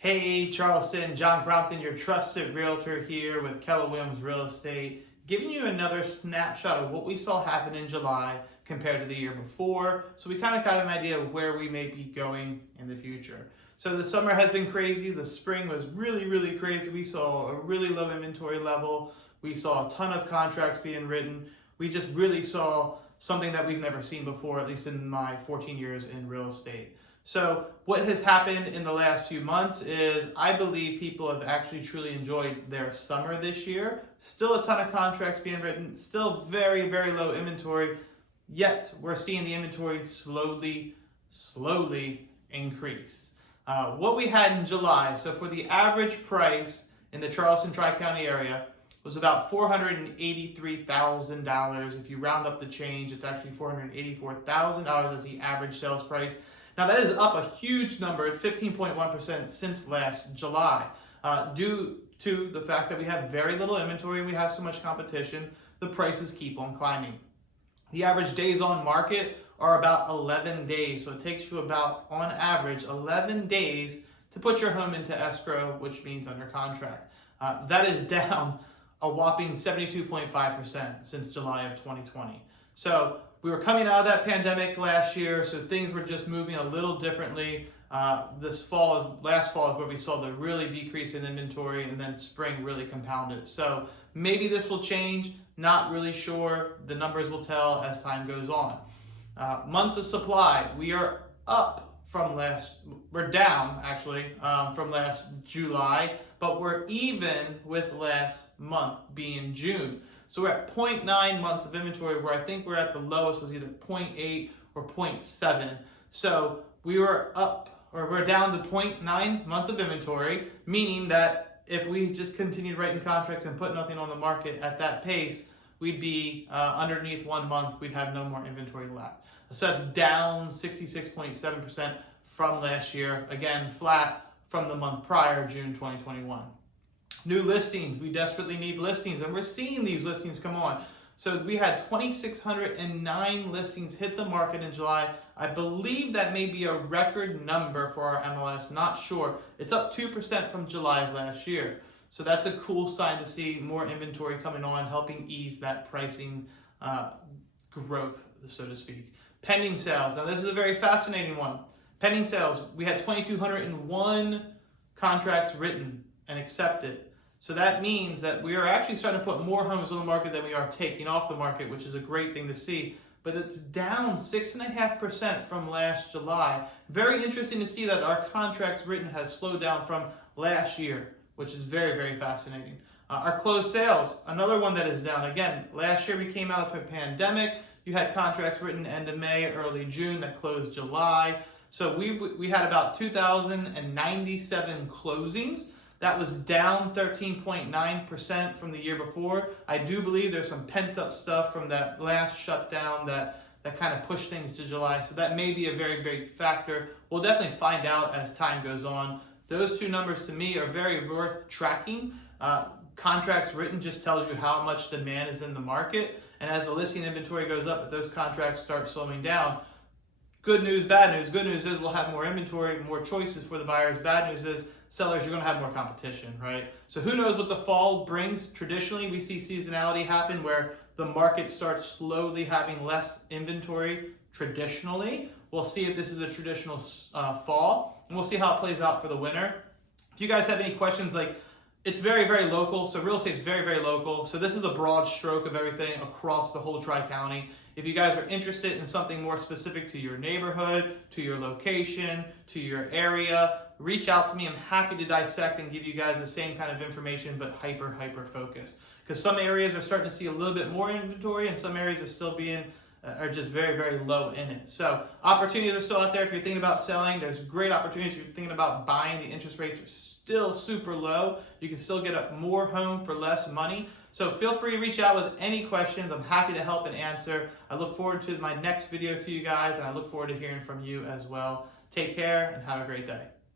Hey Charleston, John Crompton, your trusted realtor here with Keller Williams Real Estate, giving you another snapshot of what we saw happen in July compared to the year before. So we kind of got an idea of where we may be going in the future. So the summer has been crazy. The spring was really crazy. We saw a really low inventory level. We saw a ton of contracts being written. We just really saw something that we've never seen before, at least in my 14 years in real estate. So what has happened in the last few months is I believe people have actually truly enjoyed their summer this year. Still a ton of contracts being written, still very low inventory, yet we're seeing the inventory slowly increase. What we had in July, so for the average price in the Charleston Tri-County area was about $483,000. If you round up the change, it's actually $484,000 as the average sales price. Now that is up a huge number, 15.1% since last July, due to the fact that we have very little inventory and we have so much competition, the prices keep on climbing. The average days on market are about 11 days, so it takes you about, on average, 11 days to put your home into escrow, which means under contract. That is down a whopping 72.5% since July of 2020. So we were coming out of that pandemic last year, so things were just moving a little differently. Last fall is where we saw the really decrease in inventory, and then spring really compounded. So maybe this will change, not really sure. The numbers will tell as time goes on. Months of supply, we are up from we're down actually from last July, but we're even with last month being June. So we're at 0.9 months of inventory, where I think we're at the lowest was either 0.8 or 0.7. So we're down to 0.9 months of inventory, meaning that if we just continued writing contracts and put nothing on the market at that pace, we'd be underneath 1 month, we'd have no more inventory left. So that's down 66.7% from last year. Again, flat from the month prior, June 2021. New listings, we desperately need listings, and we're seeing these listings come on. So we had 2,609 listings hit the market in July. I believe that may be a record number for our MLS, not sure. It's up 2% from July of last year. So that's a cool sign to see more inventory coming on, helping ease that pricing growth, so to speak. Pending sales, now this is a very fascinating one. Pending sales, we had 2,201 contracts written and accepted. So that means that we are actually starting to put more homes on the market than we are taking off the market, which is a great thing to see. But it's down 6.5% from last July. Very interesting to see that our contracts written has slowed down from last year, which is very fascinating. Our closed sales, another one that is down. Again, last year we came out of a pandemic. You had contracts written end of May, early June that closed July. So we had about 2,097 closings. That was down 13.9% from the year before. I do believe there's some pent-up stuff from that last shutdown that kind of pushed things to July. So that may be a very big factor. We'll definitely find out as time goes on. Those two numbers to me are very worth tracking. Contracts written just tells you how much demand is in the market. And as the listing inventory goes up, if those contracts start slowing down, good news, bad news. Good news is we'll have more inventory, more choices for the buyers. Bad news is sellers, you're going to have more competition, right? So who knows what the fall brings. Traditionally, we see seasonality happen where the market starts slowly having less inventory traditionally. We'll see if this is a traditional fall, and we'll see how it plays out for the winter. If you guys have any questions, it's very local. So real estate is very local. So this is a broad stroke of everything across the whole Tri-County. If you guys are interested in something more specific to your neighborhood, to your location, to your area, reach out to me. I'm happy to dissect and give you guys the same kind of information, but hyper focused. Because some areas are starting to see a little bit more inventory, and some areas are still are just very low in it. So opportunities are still out there. If you're thinking about selling, there's great opportunities. If you're thinking about buying, the interest rates are still super low. You can still get a more home for less money. So feel free to reach out with any questions. I'm happy to help and answer. I look forward to my next video to you guys, and I look forward to hearing from you as well. Take care and have a great day.